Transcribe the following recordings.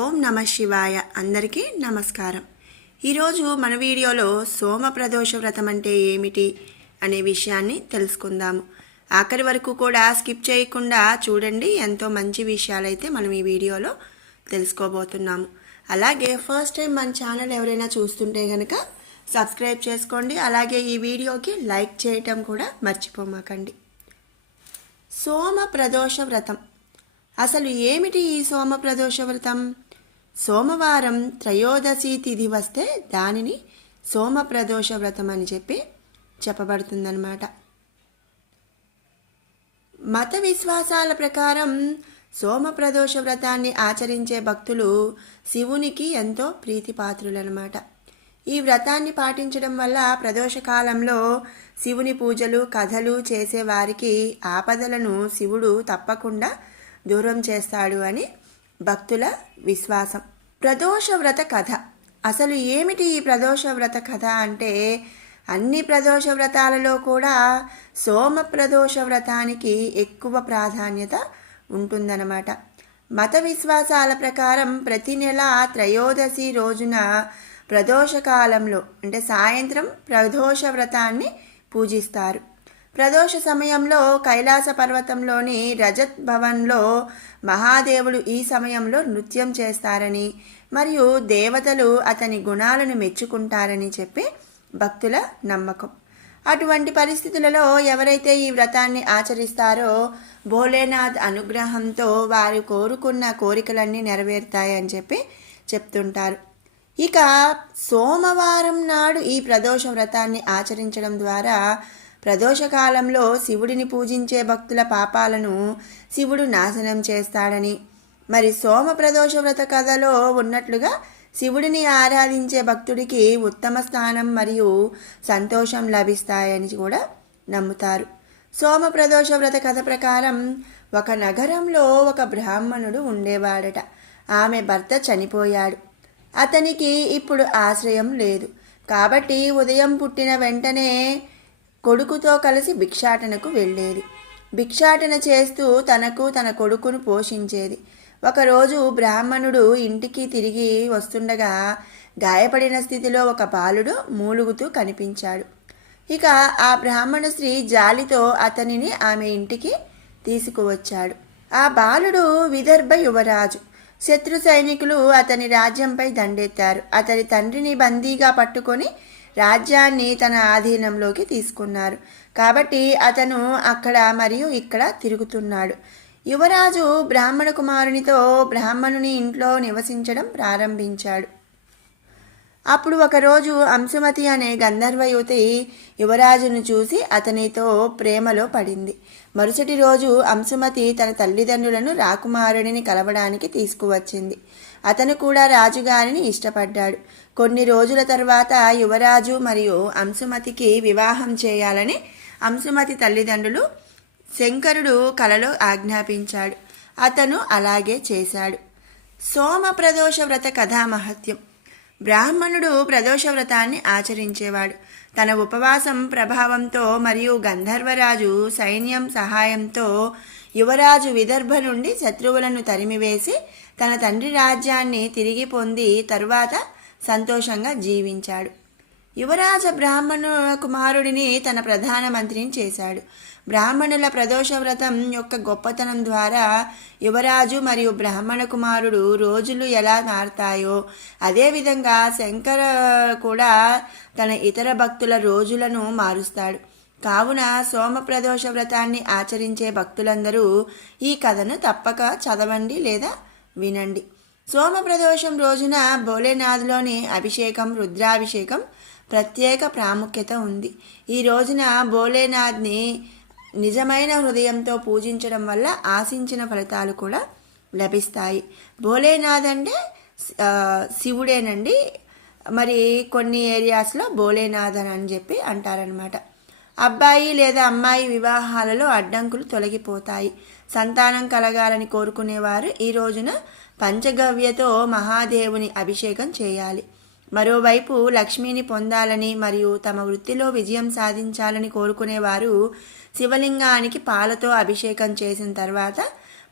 ఓం నమ శివాయ. అందరికీ నమస్కారం. ఈరోజు మన వీడియోలో సోమ ప్రదోష వ్రతం అంటే ఏమిటి అనే విషయాన్ని తెలుసుకుందాము. ఆఖరి వరకు కూడా స్కిప్ చేయకుండా చూడండి. ఎంతో మంచి విషయాలైతే మనం ఈ వీడియోలో తెలుసుకోబోతున్నాము. అలాగే ఫస్ట్ టైం మన ఛానల్ ఎవరైనా చూస్తుంటే కనుక సబ్స్క్రైబ్ చేసుకోండి. అలాగే ఈ వీడియోకి లైక్ చేయటం కూడా మర్చిపోమాకండి. సోమ ప్రదోష వ్రతం అసలు ఏమిటి ఈ సోమ ప్రదోష వ్రతం? సోమవారం త్రయోదశి తిథి వస్తే దానిని సోమ ప్రదోష వ్రతం అని చెప్పబడుతుందన్నమాట. మత విశ్వాసాల ప్రకారం సోమ ప్రదోష వ్రతాన్ని ఆచరించే భక్తులు శివునికి ఎంతో ప్రీతిపాత్రులన్నమాట. ఈ వ్రతాన్ని పాటించడం వల్ల ప్రదోష కాలంలో శివుని పూజలు కథలు చేసేవారికి ఆపదలను శివుడు తప్పకుండా దూరం చేస్తాడు అని భక్తుల విశ్వాసం. ప్రదోష వ్రత కథ అసలు ఏమిటి? ఈ ప్రదోష వ్రత కథ అంటే అన్ని ప్రదోష వ్రతాలలో కూడా సోమ ప్రదోష వ్రతానికి ఎక్కువ ప్రాధాన్యత ఉంటుందన్నమాట. మత విశ్వాసాల ప్రకారం ప్రతి నెల త్రయోదశి రోజున ప్రదోష కాలంలో అంటే సాయంత్రం ప్రదోష వ్రతాన్ని పూజిస్తారు. ప్రదోష సమయంలో కైలాస పర్వతంలోని రజత్ భవన్లో మహాదేవుడు ఈ సమయంలో నృత్యం చేస్తారని మరియు దేవతలు అతని గుణాలను మెచ్చుకుంటారని భక్తుల నమ్మకం. అటువంటి పరిస్థితులలో ఎవరైతే ఈ వ్రతాన్ని ఆచరిస్తారో భోలేనాథ్ అనుగ్రహంతో వారు కోరుకున్న కోరికలన్నీ నెరవేరుతాయని చెప్తుంటారు. ఇక సోమవారం నాడు ఈ ప్రదోష వ్రతాన్ని ఆచరించడం ద్వారా ప్రదోషకాలంలో శివుడిని పూజించే భక్తుల పాపాలను శివుడు నాశనం చేస్తాడని, మరి సోమ ప్రదోష వ్రత కథలో ఉన్నట్లుగా శివుడిని ఆరాధించే భక్తుడికి ఉత్తమ స్థానం మరియు సంతోషం లభిస్తాయని కూడా నమ్ముతారు. సోమ ప్రదోష వ్రత కథ ప్రకారం ఒక నగరంలో ఒక బ్రాహ్మణుడు ఉండేవాడట. ఆమె భర్త చనిపోయాడు. అతనికి ఇప్పుడు ఆశ్రయం లేదు. కాబట్టి ఉదయం పుట్టిన వెంటనే కొడుకుతో కలిసి భిక్షాటనకు వెళ్ళేది. భిక్షాటన చేస్తూ తన కొడుకును పోషించేది. ఒకరోజు బ్రాహ్మణుడు ఇంటికి తిరిగి వస్తుండగా గాయపడిన స్థితిలో ఒక బాలుడు మూలుగుతూ కనిపించాడు. ఇక ఆ బ్రాహ్మణ స్త్రీ జాలితో అతనిని ఆమె ఇంటికి తీసుకువచ్చాడు. ఆ బాలుడు విదర్భ యువరాజు. శత్రు సైనికులు అతని రాజ్యంపై దండెత్తారు. అతని తండ్రిని బందీగా పట్టుకొని రాజ్యాన్ని తన ఆధీనంలోకి తీసుకున్నారు. కాబట్టి అతను అక్కడ మరియు ఇక్కడ తిరుగుతున్నాడు. యువరాజు బ్రాహ్మణ కుమారునితో బ్రాహ్మణుని ఇంట్లో నివసించడం ప్రారంభించాడు. అప్పుడు ఒకరోజు అంశుమతి అనే గంధర్వ యువతి యువరాజును చూసి అతనితో ప్రేమలో పడింది. మరుసటి రోజు అంశుమతి తన తల్లిదండ్రులను రాకుమారుడిని కలవడానికి తీసుకువచ్చింది. అతను కూడా రాజుగారిని ఇష్టపడ్డాడు. కొన్ని రోజుల తర్వాత యువరాజు మరియు అంశుమతికి వివాహం చేయాలని అంశుమతి తల్లిదండ్రులు శంకరుడు కలలో ఆజ్ఞాపించాడు. అతను అలాగే చేశాడు. సోమ ప్రదోష వ్రత కథా మహత్యం. బ్రాహ్మణుడు ప్రదోష వ్రతాన్ని ఆచరించేవాడు. తన ఉపవాసం ప్రభావంతో మరియు గంధర్వరాజు సైన్యం సహాయంతో యువరాజు విదర్భ నుండి శత్రువులను తరిమివేసి తన తండ్రి రాజ్యాన్ని తిరిగి పొంది తరువాత సంతోషంగా జీవించాడు. యువరాజ బ్రాహ్మణ కుమారుడిని తన ప్రధానమంత్రిని చేశాడు. బ్రాహ్మణుల ప్రదోష వ్రతం యొక్క గొప్పతనం ద్వారా యువరాజు మరియు బ్రాహ్మణ కుమారుడు రోజులు ఎలా మారతాయో అదేవిధంగా శంకర కూడా తన ఇతర భక్తుల రోజులను మారుస్తాడు. కావున సోమ ప్రదోష వ్రతాన్ని ఆచరించే భక్తులందరూ ఈ కథను తప్పక చదవండి లేదా వినండి. సోమ ప్రదోషం రోజున భోలేనాథ్లోని అభిషేకం రుద్రాభిషేకం ప్రత్యేక ప్రాముఖ్యత ఉంది. ఈ రోజున భోలేనాథ్ని నిజమైన హృదయంతో పూజించడం వల్ల ఆశించిన ఫలితాలు కూడా లభిస్తాయి. భోలేనాథ్ అంటే శివుడేనండి. మరి కొన్ని ఏరియాస్లో భోలేనాథ్ అని అంటారనమాట. అబ్బాయి లేదా అమ్మాయి వివాహాలలో అడ్డంకులు తొలగిపోతాయి. సంతానం కలగాలని కోరుకునేవారు ఈ రోజున పంచగవ్యతో మహాదేవుని అభిషేకం చేయాలి. మరోవైపు లక్ష్మిని పొందాలని మరియు తమ వృత్తిలో విజయం సాధించాలని కోరుకునేవారు శివలింగానికి పాలతో అభిషేకం చేసిన తర్వాత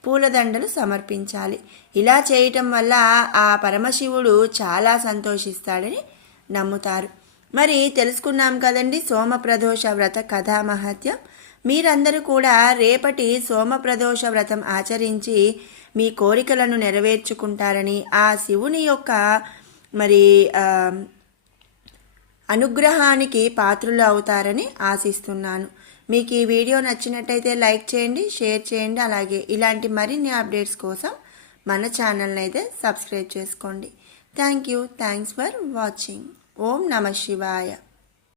పూలదండలు సమర్పించాలి. ఇలా చేయటం వల్ల ఆ పరమశివుడు చాలా సంతోషిస్తాడని నమ్ముతారు. మరి తెలుసుకున్నాం కదండి సోమప్రదోష వ్రత కథా మహత్యం. మీరందరూ కూడా రేపటి సోమప్రదోష వ్రతం ఆచరించి మీ కోరికలను నెరవేర్చుకుంటారని, ఆ శివుని యొక్క మరి అనుగ్రహానికి పాత్రులు అవుతారని ఆశిస్తున్నాను. మీకు ఈ వీడియో నచ్చినట్టయితే లైక్ చేయండి, షేర్ చేయండి. అలాగే ఇలాంటి మరిన్ని అప్డేట్స్ కోసం మన ఛానల్ని అయితే సబ్స్క్రైబ్ చేసుకోండి. Thanks for watching. ఓం నమః శివాయ.